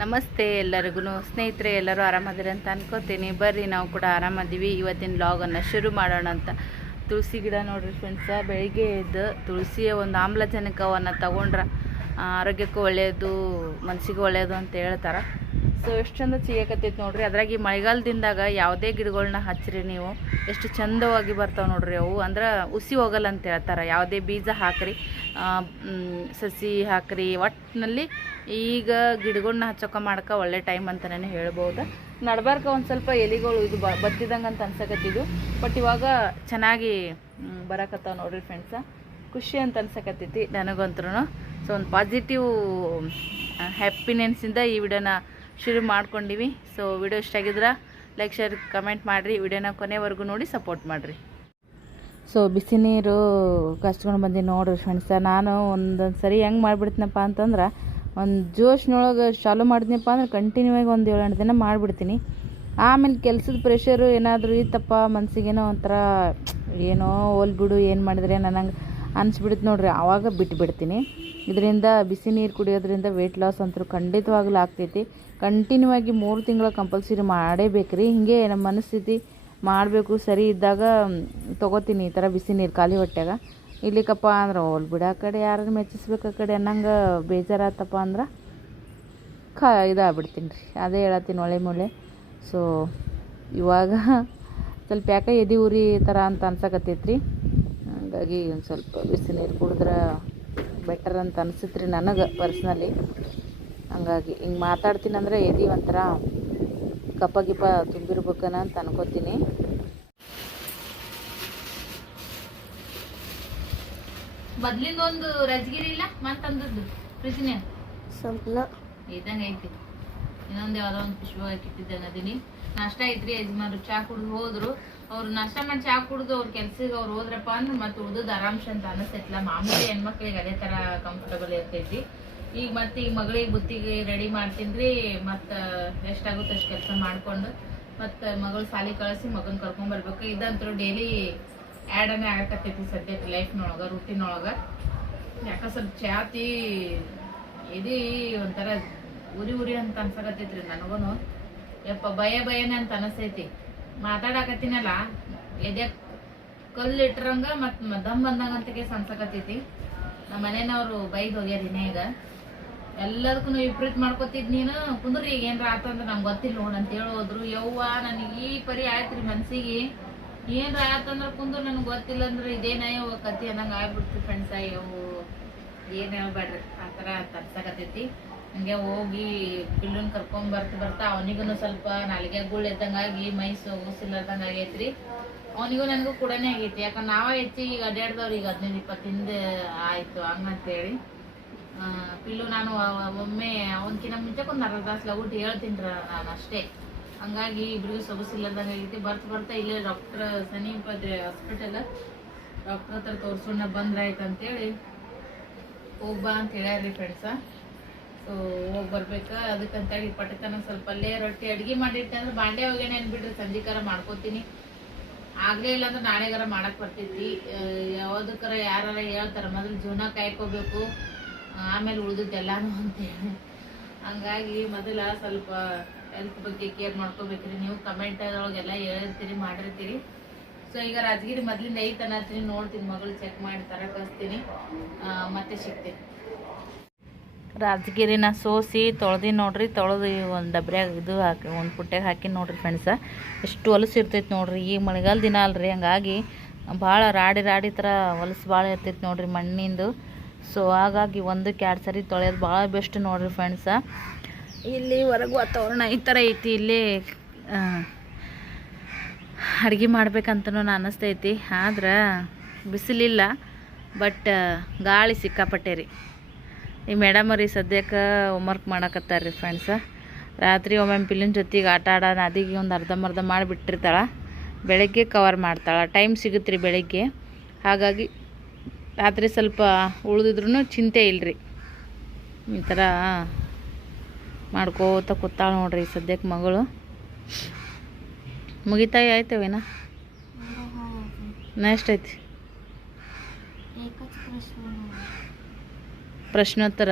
ನಮಸ್ತೆ ಎಲ್ಲರಿಗೂ. ಸ್ನೇಹಿತರೆ, ಎಲ್ಲರೂ ಆರಾಮದಿರಿ ಅಂತ ಅನ್ಕೋತೀನಿ. ಬರ್ರಿ, ನಾವು ಕೂಡ ಆರಾಮದೀವಿ. ಇವತ್ತಿನ ಲಾಗನ್ನು ಶುರು ಮಾಡೋಣ ಅಂತ. ತುಳಸಿ ಗಿಡ ನೋಡ್ರಿ ಫ್ರೆಂಡ್ಸ ಬೆಳಿಗ್ಗೆ ಎದ್ದು ತುಳಸಿಯ ಒಂದು ಆಮ್ಲಜನಕವನ್ನು ತಗೊಂಡ್ರೆ ಆರೋಗ್ಯಕ್ಕೂ ಒಳ್ಳೆಯದು ಮನಸ್ಸಿಗೂ ಒಳ್ಳೆಯದು ಅಂತ ಹೇಳ್ತಾರೆ. ಸೊ ಎಷ್ಟು ಚಂದ ಸಿಗಕತ್ತೈತೆ ನೋಡ್ರಿ. ಅದ್ರಾಗ ಈ ಮಳೆಗಾಲದಿಂದಾಗ ಯಾವುದೇ ಗಿಡಗಳನ್ನ ಹಚ್ಚಿರಿ ನೀವು. ಎಷ್ಟು ಚಂದವಾಗಿ ಬರ್ತಾವೆ ನೋಡ್ರಿ ಅವು. ಅಂದ್ರೆ ಉಸಿ ಹೋಗಲ್ಲ ಅಂತ ಹೇಳ್ತಾರೆ. ಯಾವುದೇ ಬೀಜ ಹಾಕ್ರಿ ಸಸಿ ಹಾಕ್ರಿ. ಒಟ್ಟಿನಲ್ಲಿ ಈಗ ಗಿಡಗಳನ್ನ ಹಚ್ಚೋಕೆ ಮಾಡೋಕೆ ಒಳ್ಳೆ ಟೈಮ್ ಅಂತಲೇ ಹೇಳ್ಬೋದು. ನಡ್ಬಾರ್ಕ ಒಂದು ಸ್ವಲ್ಪ ಎಲಿಗಳು ಇದು ಬತ್ತಿದಂಗೆ ಅಂತ ಅನ್ಸಕತ್ತಿದ್ದು ಬಟ್ ಇವಾಗ ಚೆನ್ನಾಗಿ ಬರಕತ್ತಾವೆ ನೋಡ್ರಿ ಫ್ರೆಂಡ್ಸ ಖುಷಿ ಅಂತ ಅನ್ಸಕತ್ತೈತಿ ನನಗಂತ್ರೂ ಸೊ ಒಂದು ಪಾಸಿಟಿವ್ ಹ್ಯಾಪಿನೆನ್ಸಿಂದ ಈ ವಿಡಿಯೋನ ಶುರು ಮಾಡ್ಕೊಂಡಿವಿ. ಸೊ ವಿಡಿಯೋ ಇಷ್ಟ ಆಗಿದ್ರೆ ಲೈಕ್ ಶೇರ್ ಕಮೆಂಟ್ ಮಾಡಿರಿ. ವಿಡಿಯೋನ ಕೊನೆವರೆಗೂ ನೋಡಿ ಸಪೋರ್ಟ್ ಮಾಡಿರಿ. ಸೊ ಬಿಸಿ ನೀರು ಕಚ್ಕೊಂಡು ಬಂದು ನೋಡ್ರಿ ಫ್ರೆಂಡ್ಸ ನಾನು ಒಂದೊಂದು ಸರಿ ಹೆಂಗೆ ಮಾಡಿಬಿಡ್ತೀನಪ್ಪ ಅಂತಂದ್ರೆ ಒಂದು ಜೋಶ್ನೊಳಗೆ ಚಾಲು ಮಾಡಿದ್ನಪ್ಪ ಅಂದ್ರೆ ಕಂಟಿನ್ಯೂ ಆಗಿ ಒಂದು ಏಳು ಎಂಟು ದಿನ ಮಾಡಿಬಿಡ್ತೀನಿ. ಆಮೇಲೆ ಕೆಲಸದ ಪ್ರೆಷರು ಏನಾದರೂ ಇತ್ತಪ್ಪ ಮನಸ್ಸಿಗೇನೋ ಒಂಥರ ಏನೋ ಹೋಲ್ಬಿಡು, ಏನು ಮಾಡಿದ್ರೆ ನನಗೆ ಅನಿಸ್ಬಿಡುತ್ತೆ ನೋಡ್ರಿ. ಆವಾಗ ಬಿಟ್ಬಿಡ್ತೀನಿ. ಇದರಿಂದ ಬಿಸಿ ನೀರು ಕುಡಿಯೋದ್ರಿಂದ ವೆಯ್ಟ್ ಲಾಸ್ ಅಂತೂ ಖಂಡಿತವಾಗ್ಲೂ ಆಗ್ತೈತಿ. ಕಂಟಿನ್ಯೂ ಆಗಿ ಮೂರು ತಿಂಗಳ ಕಂಪಲ್ಸರಿ ಮಾಡೇಬೇಕ್ರಿ. ಹೀಗೆ ನಮ್ಮ ಮನಸ್ಥಿತಿ ಮಾಡಬೇಕು. ಸರಿ ಇದ್ದಾಗ ತೊಗೋತೀನಿ ಈ ಥರ ಬಿಸಿ ನೀರು ಖಾಲಿ ಹೊಟ್ಟೆಗೆ. ಇಲ್ಲಿಕಪ್ಪ ಅಂದ್ರೆ ಹೋಲ್ ಬಿಡ ಆ ಕಡೆ ಯಾರು ಮೆಚ್ಚಿಸ್ಬೇಕು ಆ ಕಡೆ ಅನ್ನಂಗೆ ಬೇಜಾರಾತಪ್ಪ ಅಂದ್ರೆ ಖ ಇದಾಗ್ಬಿಡ್ತೀನಿ ರೀ. ಅದೇ ಹೇಳತ್ತೀನಿ ಒಳೆ ಮೂಳೆ. ಸೊ ಇವಾಗ ಸ್ವಲ್ಪ ಯಾಕೆ ಎದೆ ಉರಿ ಥರ ಅಂತ ಅನ್ಸಕತ್ತೈತೆ ರೀ ಹಾಗಾಗಿ ಒಂದು ಸ್ವಲ್ಪ ಬಿಸಿ ನೀರು ಕುಡಿದ್ರೆ ಬೆಟರ್ ಅಂತ ಅನಿಸುತ್ತೆ ರೀ ನನಗೆ ಪರ್ಸ್ನಲಿ ಹಂಗಾಗಿ ಹಿಂಗೆ ಮಾತಾಡ್ತೀನಿ ಅಂದರೆ ಎದಿ ಒಂಥರ ಕಪ್ಪ ಗಿಪ್ಪ ತುಂಬಿರ್ಬೇಕನ ಅಂತ ಅನ್ಕೋತೀನಿ. ಮೊದ್ಲಿಂದ ಒಂದು ರಜಗಿರಿ ಇಲ್ಲ? ಮತ್ತಂದದ್ದು ಫ್ರಿಜ್ನೇ ಸ್ವಲ್ಪ. ಇದಂಗ ಐತಿ. ಇನ್ನೊಂದು ಯಾವುದೋ ಒಂದು ಖುಷಿ ಹಾಕಿಟ್ಟಿದ್ದೆ ಅದೀನಿ ನಾಷ್ಟ ಐತ್ರಿ ಯಜಮಾನ್ರು. ಚಾ ಕುಡ್ದು ಹೋದ್ರು. ಅವ್ರು ನಾಷ್ಟ ಮಾಡಿ ಚಾ ಕುಡ್ದು ಅವ್ರ ಕೆಲ್ಸಕ್ಕೆ ಅವ್ರು ಹೋದ್ರಪ್ಪ ಅಂದ್ರೆ ಮತ್ತೆ ಉಳ್ದದ್ದು ಆರಾಮ್ಸ ಅಂತ ಅನಿಸ್ತೈತಿಲ್ಲ ಮಾಮೂಲಿ ಹೆಣ್ಮಕ್ಳಿಗೆ ಅದೇ ಥರ ಕಂಫರ್ಟಬಲ್ ಇರ್ತೈತಿ. ಈಗ ಮತ್ತೆ ಈಗ ಮಗಳಿಗೆ ಬುತ್ತಿಗೆ ರೆಡಿ ಮಾಡ್ತೀನಿ ಮತ್ತು ಎಷ್ಟಾಗುತ್ತೆ ಅಷ್ಟು ಕೆಲಸ ಮಾಡ್ಕೊಂಡು, ಮತ್ತು, ಮಗಳು ಸಾಲಿ ಕಳಿಸಿ ಮಗನ ಕರ್ಕೊಂಡ್ ಬರ್ಬೇಕು. ಇದಂತೂ ಡೈಲಿ ಆ್ಯಡನೇ ಆಗಕತ್ತೈತಿ ಸದ್ಯಕ್ಕೆ ಲೈಫ್ನೊಳಗೆ ರೂಟಿನೊಳಗೆ ಯಾಕ ಸ್ವಲ್ಪ ಚಾತಿ ಇದು ಒಂಥರ ಉರಿ ಉರಿ ಅಂತ ಅನ್ಸಕತ್ತೈತ್ರಿ ನನಗೂ ಯಪ್ಪ, ಭಯ ಭಯನೇ ಅಂತ ಅನಿಸ್ತೈತಿ. ಮಾತಾಡಕತ್ತೀನಲ್ಲ ಎದೆ ಕಲ್ಲು ಇಟ್ರಂಗ ಮತ್ತು ದಮ್ ಬಂದಂಗಂತಕ್ಕೆ ಅನ್ಸಕತ್ತೈತಿ. ನಮ್ಮ ಮನೇನವರು ಬೈದು ಹೋಗ್ಯಾರ ಇನ್ನೇ ಈಗ. ಎಲ್ಲದಕ್ಕೂ ವಿಪರೀತ ಮಾಡ್ಕೋತಿದ್ ನೀನು. ಕುಂದ್ರಿ ಈಗ ಏನ್ರ ಆತಂದ್ರ ನಂಗೆ ಗೊತ್ತಿಲ್ಲ ನೋಡ್ ಅಂತ ಹೇಳೋದ್ರು. ಯವ್ವ, ನನಗೆ ಈ ಪರಿ ಆಯ್ತ್ರಿ ಮನ್ಸಿಗೆ. ಏನ್ರ ಆತಂದ್ರ ಕುಂದ್ರು ನನಗೆ ಗೊತ್ತಿಲ್ಲ ಅಂದ್ರೆ ಇದೇನ ಯವ್ವ ಕತಿ ಅನ್ನಂಗ ಆಗ್ಬಿಡ್ತು ಫ್ರೆಂಡ್ಸ್ ಅಯ್ಯವು ಏನ್ ಹೇಳ್ಬೇಡ್ರಿ. ಆ ಥರ ತರ್ಸಕತ್ತೈತಿ. ಹಂಗೆ ಹೋಗಿ ಬಿಲ್ಲನ್ ಕರ್ಕೊಂಡ್ ಬರ್ತ ಬರ್ತಾ ಅವನಿಗೂ ಸ್ವಲ್ಪ ನಾಲಿಗೆ ಗುಳ್ ಇದ್ದಂಗಾಗಿ ಮೈಸು ಉಸಿಲ್ಲದಂಗ ಆಗೈತ್ರಿ. ಅವನಿಗೂ ನನಗೂ ಕೂಡನೇ ಆಗೈತಿ. ಯಾಕಂದ್ರೆ ನಾವ ಹೆಚ್ಚಿಗೆ ಈಗ ಅಡ್ಯಾಡ್ದವ್ರು ಈಗ ಹದಿನೈದು, ಇಪ್ಪತ್ತಿಂದ ಆಯ್ತು ಹಂಗಂತೇಳಿ. ಪಿಲ್ಲು ನಾನು ಒಮ್ಮೆ ಅವನಕಿನ ಮುಂಚೆಗೆ ಒಂದು ಅರ್ಧ ತಾಸು ಲಗುಟ್ ಹೇಳ್ತೀನಿ ನಾನು ಅಷ್ಟೇ. ಹಂಗಾಗಿ ಇಬ್ರಿಗೂ ಸೊಗಸಿಲ್ಲದಂಗೆ ಆಗೈತಿ ಬರ್ತ, ಬರ್ತಾ ಇಲ್ಲೇ ಡಾಕ್ಟರ್ ಸಮೀಪ ಹಾಸ್ಪಿಟಲ್ ಡಾಕ್ಟ್ರ್ ಹತ್ರ ತೋರ್ಸೋಣ ಬಂದ್ರಾಯ್ತು ಅಂತೇಳಿ. ಹೋಗ್ಬಾ ಅಂತ ಹೇಳ್ಯಾರ್ರಿ ಫ್ರೆಂಡ್ಸ ಸೊ ಹೋಗಿ ಬರ್ಬೇಕು, ಅದಕ್ಕಂತೇಳಿ ಪಟಕನ ಸ್ವಲ್ಪ ಅಲ್ಲೇ ರೊಟ್ಟಿ ಅಡ್ಗೆ ಮಾಡಿಟ್ಟೆ ಅಂದ್ರೆ ಬಾಂಡೆ ಹೋಗ್ಯಾನೆ ಅನ್ಬಿಟ್ರಿ ಸಂಜಿಕರ ಮಾಡ್ಕೋತೀನಿ. ಆಗ್ಲೇ ಇಲ್ಲ ಅಂದ್ರೆ ನಾಳೆಗಾರ ಮಾಡಕ್ಕೆ ಬರ್ತೈತಿ. ಯಾವುದಕ್ಕರ ಯಾರು ಹೇಳ್ತಾರ, ಮೊದಲು ಜೀವನ ಕಾಯ್ಕೋಬೇಕು. ಆಮೇಲೆ ಉಳಿದಿದ್ದೆಲ್ಲಾನು ಅಂತೇಳಿ ಹಂಗಾಗಿ ಮೊದಲ ಸ್ವಲ್ಪ ಹೆಲ್ತ್ ಬಗ್ಗೆ ಕೇರ್ ಮಾಡ್ಕೋಬೇಕ್ರಿ. ನೀವು ಕಮೆಂಟ್ ಒಳಗೆಲ್ಲ ಹೇಳಿರ್ತೀರಿ ಮಾಡಿರ್ತೀರಿ. ಸೊ ಈಗ ರಾಜಗಿರಿ ಮೊದ್ಲಿಂದ ಐತೆ ಅನ್ನತ್ತೀನಿ ನೋಡ್ತೀನಿ, ಮಗಳು ಚೆಕ್ ಮಾಡಿ ತರ ಕಳಿಸ್ತೀನಿ ಮತ್ತೆ ಸಿಗ್ತೀನಿ. ರಾಜಗಿರಿನ ಸೋಸಿ ತೊಳ್ದು ನೋಡ್ರಿ. ತೊಳೆದು ಒಂದು ಡಬ್ರ್ಯಾಗ ಇದು ಹಾಕಿ, ಒಂದು ಪುಟ್ಟ್ಯಾಗ ಹಾಕಿ ನೋಡ್ರಿ ಫ್ರೆಂಡ್ಸ ಎಷ್ಟು ಹೊಲಸು ಇರ್ತೈತೆ ನೋಡ್ರಿ. ಈ ಮಳೆಗಾಲ ದಿನ ಅಲ್ರಿ. ಹಂಗಾಗಿ ಭಾಳ ರಾಡಿ ರಾಡಿ ಥರ ಹೊಲಸು ಭಾಳ ಇರ್ತೈತೆ ನೋಡ್ರಿ ಮಣ್ಣಿಂದು. ಸೊ ಹಾಗಾಗಿ ಒಂದು ಎರಡು ಸರಿ ತೊಳೆಯೋದು ಭಾಳ ಬೆಸ್ಟ್ ನೋಡಿರಿ ಫ್ರೆಂಡ್ಸ ಇಲ್ಲಿ ಹೊರಗೆ ವಾತಾವರಣ ಈ ಥರ ಐತಿ, ಇಲ್ಲಿ ಅಡುಗೆ ಮಾಡ್ಬೇಕಂತನೂ ಅನ್ನಿಸ್ತೈತಿ ಆದ್ರೆ ಬಿಸಿಲಿಲ್ಲ ಬಟ್ ಗಾಳಿ ಸಿಕ್ಕಾಪಟ್ಟೆ ರೀ. ಈ ಮೇಡಮ್ ರೀ ಸದ್ಯಕ್ಕೆ ಹೋಮ್ವರ್ಕ್ ಮಾಡಕತ್ತಾರ ರೀ ಫ್ರೆಂಡ್ಸ ರಾತ್ರಿ ಒಮ್ಮೊಮ್ಮೆ ಪಿಲ್ಲಿನ ಜೊತೆಗೆ ಆಟ ಆಡೋಣ ನದಿಗೆ ಒಂದು ಅರ್ಧಂಬರ್ಧ ಮಾಡಿಬಿಟ್ಟಿರ್ತಾಳೆ. ಬೆಳಗ್ಗೆ ಕವರ್ ಮಾಡ್ತಾಳೆ. ಟೈಮ್ ಸಿಗುತ್ತೆ ರೀ ಬೆಳಗ್ಗೆ. ಹಾಗಾಗಿ ರಾತ್ರಿ ಸ್ವಲ್ಪ ಉಳಿದಿದ್ರು ಚಿಂತೆ ಇಲ್ಲರಿ ಈ ಥರ ಮಾಡ್ಕೋತ ಕೂತಾಳೆ ನೋಡ್ರಿ ಸದ್ಯಕ್ಕೆ ಮಗಳು. ಮುಗಿತಾಯಿ ಆಯ್ತವೇನ ನೆಕ್ಸ್ಟ್ ಐತಿ ಪ್ರಶ್ನೋತ್ತರ?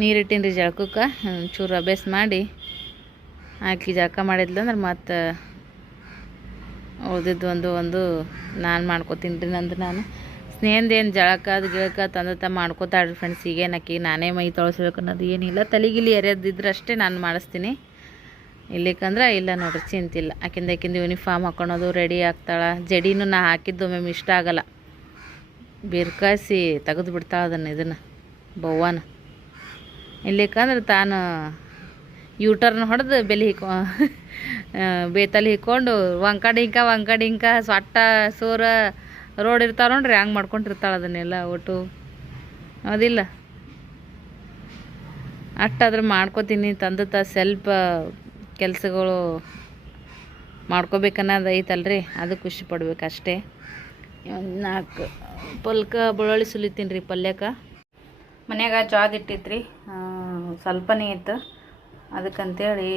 ನೀರಿಟ್ಟಿನ್ರಿ ಜಳಕಕ್ಕೆ ಚೂರು ಅಭ್ಯಾಸ ಮಾಡಿ. ಆಕಿ ಜಳಕ ಮಾಡಿದ್ಲಂದ್ರೆ ಮತ್ತು ಉಳ್ದಿದ್ದು ಒಂದು ಒಂದು ನಾನು ಮಾಡ್ಕೋತೀನಿ ರೀ ನಂದು ನಾನು. ಸ್ನೇಹಂದೇನು ಜಳಕ ಅದು ಗಿಳಕ ತ ಮಾಡ್ಕೋತಾಳ್ರಿ ಫ್ರೆಂಡ್ಸ್ ಈಗೇನಕ್ಕಿ ನಾನೇ ಮೈ ತೊಳಸ್ಬೇಕು ಅನ್ನೋದು ಏನಿಲ್ಲ. ತಲೆಗಿಲಿ ಎರೆದಿದ್ರೆ ಅಷ್ಟೇ ನಾನು ಮಾಡಿಸ್ತೀನಿ. ಇಲ್ಲಿಕಂದ್ರೆ ಇಲ್ಲ ನೋಡ್ರಿ, ಚಿಂತಿಲ್ಲ. ಆಕಿಂದ ಆಕಿಂದ ಯೂನಿಫಾರ್ಮ್ ಹಾಕೊಳೋದು ರೆಡಿ ಆಗ್ತಾಳೆ. ಜಡಿನೂ ನಾ ಹಾಕಿದ್ದು ಒಮ್ಮೆ ಇಷ್ಟ ಆಗಲ್ಲ. ಬಿರ್ಕಾಯಿಸಿ ತೆಗೆದು ಬಿಡ್ತಾಳೆ ಅದನ್ನು, ಇದನ್ನು, ಬವ್ವನ. ಇಲ್ಲಿಕಂದ್ರೆ ತಾನು ಯೂಟರ್ನ್ ಹೊಡೆದು ಬೆಲೆ ಹಿಕೊ ಬೇತಲ್ಲಿ ಹಿಕ್ಕೊಂಡು ಒಂಕಡೆ ಹಿಂಕ ಒಂಕಡೆ ಹಿಂಕ ಸೊಟ್ಟ ಸೂರ, ರೋಡ್ ಇರ್ತಾವ ನೋಡ್ರಿ ಹಂಗೆ ಮಾಡ್ಕೊಂಡಿರ್ತಾಳೆ ಅದನ್ನೆಲ್ಲ ಒಟ್ಟು. ಅದಿಲ್ಲ. ಅಷ್ಟಾದ್ರೆ ಮಾಡ್ಕೋತೀನಿ, ತಂದು ತ ಸ್ವಲ್ಪ ಕೆಲಸಗಳು ಮಾಡ್ಕೋಬೇಕನ್ನೋದು ಐತಲ್ರಿ, ಅದು ಖುಷಿ ಪಡ್ಬೇಕು ಅಷ್ಟೇ ನಾಲ್ಕು ಪಲ್ಕ ಬೆಳ್ಳುಳ್ಳಿ ಸುಲಿತೀನಿ ರೀ ಪಲ್ಯಕ್ಕೆ ಮನ್ಯಾಗ ಇಟ್ಟಿತ್ತು ರೀ ಸ್ವಲ್ಪನೇ ಇತ್ತು. ಅದಕ್ಕಂತೇಳಿ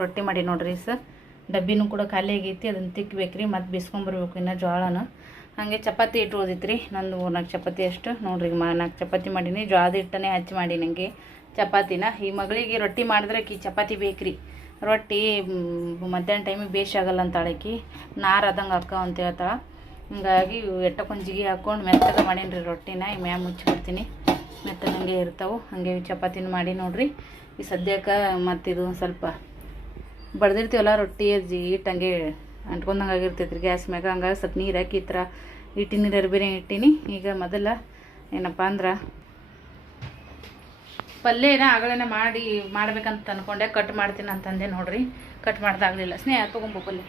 ರೊಟ್ಟಿ ಮಾಡಿ ನೋಡ್ರಿ ಸರ್. ಡಬ್ಬಿನೂ ಕೂಡ ಖಾಲಿ ಆಗೈತಿ ಅದನ್ನು ತಿಕ್ಕಬೇಕು ರೀ ಮತ್ತು ಬಿಸ್ಕೊಂಬರ್ಬೇಕು ಇನ್ನು ಜೋಳನ ಹಾಗೆ ಚಪಾತಿ ಇಟ್ಟು ಓದಿತ್ತು ರೀ ನಂದು ನಾಲ್ಕು ಚಪಾತಿ ಅಷ್ಟು. ನೋಡ್ರಿ ಮಾ ನಾಲ್ಕು ಚಪಾತಿ ಮಾಡೀನಿ ಜೋಳದ ಹಿಟ್ಟನೇ ಹಚ್ಚಿ ಮಾಡಿ ನನಗೆ ಚಪಾತಿನ. ಈ ಮಗಳಿಗೆ ರೊಟ್ಟಿ ಮಾಡಿದ್ರೆ ಆಕಿ ಚಪಾತಿ ಬೇಕ್ರಿ. ರೊಟ್ಟಿ ಮಧ್ಯಾಹ್ನ ಟೈಮಿಗೆ ಆಗಲ್ಲ ಅಂತಾಳೆ ಆಕಿ ನಾರು ಆದಂಗೆ ಅಕ್ಕ ಅಂತ ಹೇಳ್ತಾಳೆ. ಹಿಂಗಾಗಿ ಎಟ್ಟ ಕೊಂಜಿಗೆ ಹಾಕ್ಕೊಂಡು ಮೆತ್ತಗೆ ಮಾಡೀನಿ ರೀ ರೊಟ್ಟಿನ. ಈ ಮ್ಯಾಮ್ ಮೆತ್ತ ಮೆತ್ತಗೆ ಇರ್ತಾವೆ. ಹಾಗೆ ಚಪಾತಿನ ಮಾಡಿ ನೋಡ್ರಿ. ಈ ಸದ್ಯಕ್ಕೆ ಮತ್ತಿದು ಸ್ವಲ್ಪ ಬಡ್ದಿರ್ತೀವಲ್ಲ ರೊಟ್ಟಿ, ಅಜ್ಜಿ ಹಿಟ್ಟು ಹಂಗೆ ಅಂಟ್ಕೊಂಡಂಗೆ ಆಗಿರ್ತೈತೆ ರೀ ಗ್ಯಾಸ್ ಮ್ಯಾಗ. ಹಂಗಾಗಿ ಸ್ವಲ್ಪ ನೀರು ಹಾಕಿ ಈ ಥರ ಇಟ್ಟಿನ ಬೇರೆ ಇಟ್ಟೀನಿ. ಈಗ ಮೊದಲ ಏನಪ್ಪ ಅಂದ್ರೆ ಪಲ್ಯನ ಆಗಳೇನ ಮಾಡಿ ಮಾಡ್ಬೇಕಂತ ಅಂದ್ಕೊಂಡೆ ಕಟ್ ಮಾಡ್ತೀನಿ ಅಂತಂದೆ ನೋಡ್ರಿ. ಕಟ್ ಮಾಡ್ದಾಗಲಿಲ್ಲ ಸ್ನೇಹ, ತೊಗೊಂಬೋ ಪಲ್ಯ.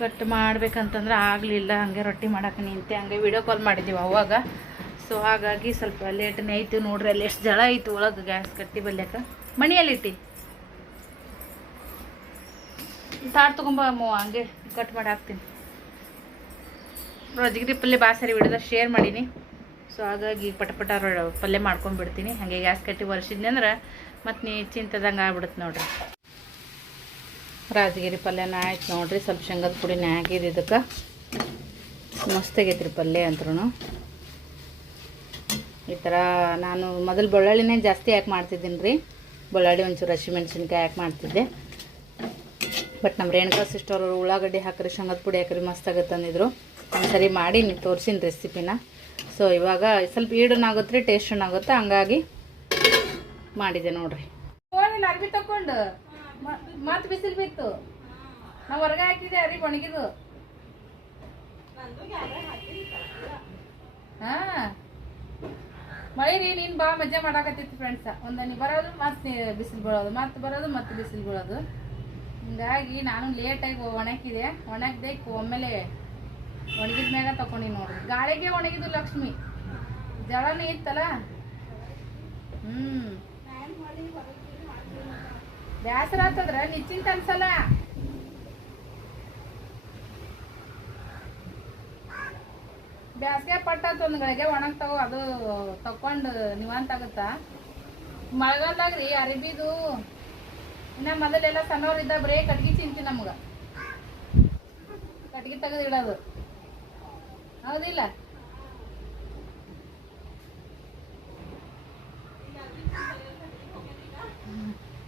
ಕಟ್ ಮಾಡ್ಬೇಕಂತಂದ್ರೆ ಆಗಲಿಲ್ಲ. ಹಂಗೆ ರೊಟ್ಟಿ ಮಾಡಕ್ಕೆ ನಿಂತೆ. ಹಂಗೆ ವಿಡಿಯೋ ಕಾಲ್ ಮಾಡಿದ್ದೀವಿ ಅವಾಗ. ಸೊ ಹಾಗಾಗಿ ಸ್ವಲ್ಪ ಲೇಟನೇ ಆಯಿತು ನೋಡ್ರಿ, ಅಲ್ಲಿ ಎಷ್ಟು ಜಳ ಐತಿ ಒಳಗೆ ಗ್ಯಾಸ್ ಕಟ್ಟಿ ಬಲ್ಯಾಕ. ಮಣಿಯಲ್ಲಿ ಇಟ್ಟಿ. ತಾಟ್ ತೊಗೊಂಬ ಅಮ್ಮ ಹಂಗೆ ಕಟ್ ಮಾಡಿ ಹಾಕ್ತೀನಿ. ರಾಜಗಿರಿ ಪಲ್ಯ ಬಾ ಸರಿ ಬಿಡಿದ್ರೆ ಶೇರ್ ಮಾಡೀನಿ. ಸೊ ಹಾಗಾಗಿ ಪಟ ಪಟ ರೊ- ಪಲ್ಯ ಮಾಡ್ಕೊಂಡ್ಬಿಡ್ತೀನಿ ಹಾಗೆ ಗ್ಯಾಸ್ ಕಟ್ಟಿ ಒರೆಸಿದ್ನಿ ಅಂದ್ರೆ ಮತ್ತು ನೀ ಚಿಂತದಂಗೆ ಆಗ್ಬಿಡುತ್ತೆ ನೋಡ್ರಿ. ರಾಜಗಿರಿ ಪಲ್ಯನ ಆಯ್ತು ನೋಡ್ರಿ, ಸ್ವಲ್ಪ ಶೇಂಗದ ಪುಡಿನೇ ಹಾಕಿದ್ದು ಇದಕ್ಕೆ. ಮಸ್ತ್ ಆಗೈತ್ರಿ ಪಲ್ಯ ಅಂತ್ರೂ ಈ ಥರ ನಾನು ಮೊದಲು ಬೆಳ್ಳುಳ್ಳಿನೇ ಜಾಸ್ತಿ ಯಾಕೆ ಮಾಡ್ತಿದ್ದೀನಿ ರೀ. ಬೆಳ್ಳುಳ್ಳಿ ಒಂಚೂರು ಹಸಿಮೆಣ್ಸಿನ್ಕಾಯಿ ಯಾಕೆ ಮಾಡ್ತಿದ್ದೆ. ಬಟ್ ನಮ್ಮ ರೇಣುಕಾ ಸಿಸ್ಟರ್ ಅವರು ಉಳ್ಳಾಗಡ್ಡಿ ಹಾಕ್ರಿ ಶಂಗದ ಪುಡಿ ಹಾಕ್ರಿ ಮಸ್ತ್ ಆಗುತ್ತೆ ಅಂದಿದ್ರು. ಒಂದ್ಸರಿ ಮಾಡಿ ನೀವು ತೋರಿಸಿನ ರೆಸಿಪಿನ ಸೊ ಇವಾಗ ಸ್ವಲ್ಪ ಈಡನ್ನಾಗುತ್ತೆ ರೀ ಟೇಸ್ಟನ್ನಾಗುತ್ತೆ ಹಂಗಾಗಿ ಮಾಡಿದೆ ನೋಡ್ರಿ. ಅರ್ಬಿ ತಕೊಂಡು ಮತ್ತೆ ಬಿಸಿಲು ಬಿತ್ತು. ನಾವು ಹೊರಗೆ ಹಾಕಿದೆ ಅರಿ ಒಣಗಿದು ಹಾ. ಮಳೆ ರೀ ನೀನು ಭಾಳ ಮಜಾ ಮಾಡಾಕತ್ತಿತ್ತು ಫ್ರೆಂಡ್ಸ ಒಂದು ನೀ ಬರೋದು, ಮತ್ತೆ ಬಿಸಿಲು ಬೀಳೋದು, ಮತ್ತೆ ಬರೋದು, ಮತ್ತೆ ಬಿಸಿಲು ಬೀಳೋದು. ಹಿಂಗಾಗಿ ನಾನು ಲೇಟಾಗಿ ಒಣಗಿದೆ ಒಣಗಿದೆ ಒಮ್ಮೆಲೆ ಒಣಗಿದ ಮ್ಯಾಗ ತಗೊಂಡಿ ನೋಡ್ರಿ. ಗಾಳಿಗೆ ಒಣಗಿದ್ದು ಲಕ್ಷ್ಮಿ. ಜಳನೇ ಇತ್ತಲ್ಲ? ಹ್ಮ್. ಬ್ಯಾಸರ ಆಗ್ತದ್ರ ನಿಶ್ಚಿಂತ ಅನ್ಸಲ್ಲ ಬ್ಯಾಸ್ಗೆ ಪಟ್ಟಾತು ಒಂದು ಗಳಿಗೆ ಒಣಗ್ತಾವ ಅದು ತಕೊಂಡು ನಿವಾಂತ ಆಗುತ್ತ? ಮಳೆಗಾಲದಾಗ ರೀ ಅರಿಬಿದು. ಇನ್ನ ಮೊದಲೆಲ್ಲ ಸಣ್ಣವ್ರಿದ್ದ ಬರೀ ಕಟ್ಗಿ ಚಿಂತಿ ನಮ್ಗ. ಕಟ್ಗಿ ತೆಗೆದು ಇಡೋದು. ಹೌದಿಲ್ಲ?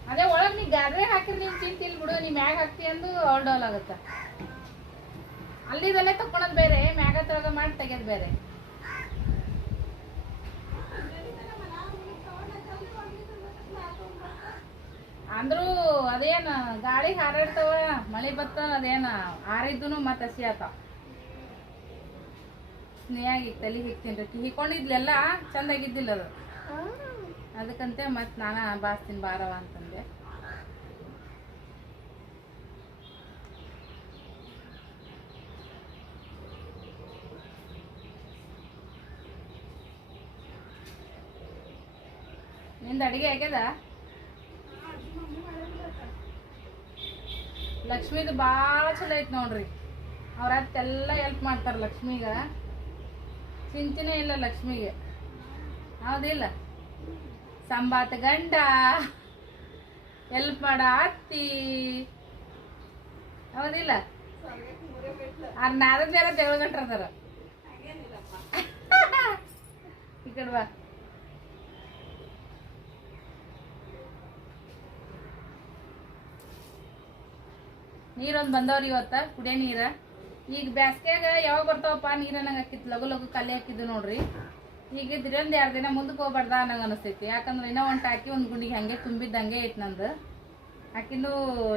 ಅದೇ ಒಳಗ್ ನೀ ಗಾದ್ರೆ ಹಾಕಿರಿ ನೀವು ಚಿಂತಿಲ್ ಬಿಡು ನಿಮ್ ಮ್ಯಾಗ ಹಾಕ್ತಿ ಅಂದು ಆಗತ್ತ? ಅಲ್ಲಿದಲ್ಲೇ ತಕೊಳೋದ್ ಬೇರೆ ಮ್ಯಾಗ ತೊಳಗ ಮಾಡಿ ತೆಗೆದ್ ಬೇರೆ. ಅಂದ್ರೂ ಅದೇನ ಗಾಳಿ ಹಾರಾಡ್ತಾವ ಮಳೆ ಬತ್ತ ಅದೇನ ಹಾರಿದ್ದು ಮತ್ತೆ ಹಸಿ ಆತಾವ ಸ್ನೇಹಾಗಿ ತಲೆ ಹಿಕ್ತೀನಿ ಹಿಕೊಂಡಿದ್ಲೆಲ್ಲ ಚಂದಾಗಿದ್ದಿಲ್ಲ ಅದು. ಅದಕ್ಕಂತೆ ಮತ್ತೆ ನಾನು ಬಾಸ್ತೀನಿ ಬಾರವ ಅಂತಂದೆ. ನಿಂದ ಅಡಿಗೆ ಆಗ್ಯದ? ಲಕ್ಷ್ಮಿದು ಭಾಳ ಚಲೋ ಐತೆ ನೋಡ್ರಿ. ಅವ್ರ ಅತ್ತೆಲ್ಲ ಹೆಲ್ಪ್ ಮಾಡ್ತಾರೆ ಲಕ್ಷ್ಮಿಗ. ಚಿಂತಿನೇ ಇಲ್ಲ ಲಕ್ಷ್ಮಿಗೆ. ಹೌದಿಲ್ಲ? ಸಂಬಾತ ಗಂಡ ಎಲ್ಪ್ ಮಾಡ ಅತ್ತಿ. ಹೌದಿಲ್ಲ? ಅವ್ರ ತೆಗಳು ಗಂಟ್ರ ಅದಾರ. ಈ ಕಡೆ ಬಾ. ನೀರೊಂದು ಬಂದವ್ರಿ ಇವತ್ತ, ಕುಡಿಯೋ ನೀರ. ಈಗ ಬ್ಯಾಸ್ಗ್ಯಾಗ ಯಾವಾಗ ಬರ್ತಾವಪ್ಪ ನೀರ ನಂಗೆ ಹಾಕಿತ್ತು ಲಗು ಲಗು ಕಲೆ ಹಾಕಿದ್ದು ನೋಡ್ರಿ. ಈಗ ಇದ್ರೊಂದು ಎರಡು ದಿನ ಮುಂದಕ್ಕೆ ಹೋಗ್ಬಾರ್ದ ನಂಗೆ ಅನಿಸ್ತೈತಿ. ಯಾಕಂದ್ರೆ ಇನ್ನೂ ಒಂದು ಟಾಕಿ, ಒಂದು ಗುಂಡಿಗೆ ಹಂಗೆ ತುಂಬಿದ್ದಂಗೆ ಐತೆ ನಂದು. ಆಕಿಂದು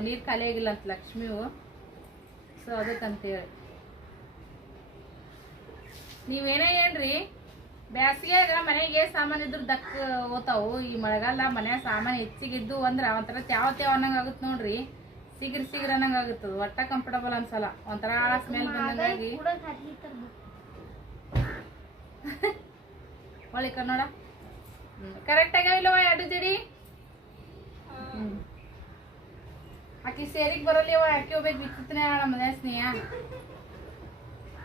ನೀರು ಖಾಲಿ ಆಗಿಲ್ಲ ಅಂತ ಲಕ್ಷ್ಮಿವು ಸೊ ಅದಕ್ಕಂತೇಳಿ. ನೀವೇನೇ ಏನ್ರಿ ಬ್ಯಾಸಿಗ್ಯಾಗ ಮನೆಗೆ ಸಾಮಾನು ಇದ್ರ ದಕ್ಕ ಹೋತಾವು. ಈ ಮಳೆಗಾಲ ಮನೆ ಸಾಮಾನು ಹೆಚ್ಚಿಗಿದ್ದು ಅಂದ್ರೆ ಒಂಥರ ತ್ಯಾವ ತ್ಯಾವ ಅನ್ನಂಗ ಆಗುತ್ತೆ ನೋಡ್ರಿ. ಸಿಗಿರ್ ಸಿಗ್ರ ಅನ್ನಂಗ ಆಗುತ್ತದ. ಒಟ್ಟ ಕಂಫರ್ಟಬಲ್ ಅನ್ಸಲ್ಲ. ಒಂಥರ ಸ್ಮೆಲ್ ಬಂದಂಗಾಗಿ. ಹೊಳಿ ಕನ್ನಡ ಕರೆಕ್ಟ್ ಆಗ್ಯಾವಿಲ್ಲವ ಎರಡು ಜಡಿ. ಆಕಿ ಸೇರಿಗೆ ಬರಲಿ ಅವ ಆಕಿ ಹೋಗ್ಬೇಕು? ಬಿಚ್ಚುತ್ತನೇ ಆಳ ಮನೆ ಸ್ನೇಹ.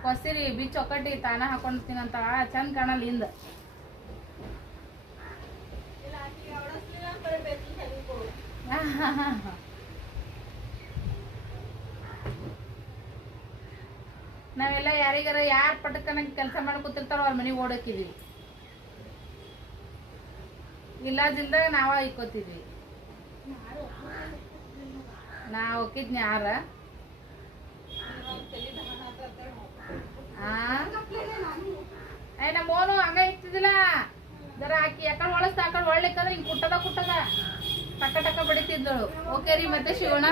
ಹೊಸಿರಿ ಬಿಚ್ಚ ಒಕ್ಕಟ್ಟಿ ತಾನ ಹಾಕೊಂಡಿರ್ತೀನಂತ ಚಂದ ಕಾಣಲ್ಲ ಹಿಂದ. ನಾವೆಲ್ಲ ಯಾರಿಗಾರ ಯಾರ ಪಟಕನ ಕೆಲಸ ಮಾಡ್ಕೊತಿರ್ತಾರೋ ಅವ್ರ ಮನೆಗೆ ಓಡಕ್ಕಿದೀವಿ ಇಲ್ಲಾದಿಲ್ದಾಗ ನಾವ ಇಕ್ಕೋತಿದ್ವಿ ನಾ ಹೋಗಿದ್ನಿ ಯಾರ? ಆ? ಏ ನಮ್ಮ ಓನು ಹಂಗ ಇಕ್ತಿದಿಲ್ಲ ಜರ ಆಕಿ ಯಾಕಂಡ್ ಒಳಸ್ತ ಆಕಂಡ್ ಒಳ್ಳಿಕ್ಕಂದ್ರೆ ಹಿಂಗ್ ಕುಟ್ಟದ ಕುಟ್ಟದ. ಟಕ್ಕ ಟಕ್ಕ ಬಡಿತಿದ್ಲು. ಓಕೆ ರೀ, ಮತ್ತೆ ಶಿವಣ್ಣ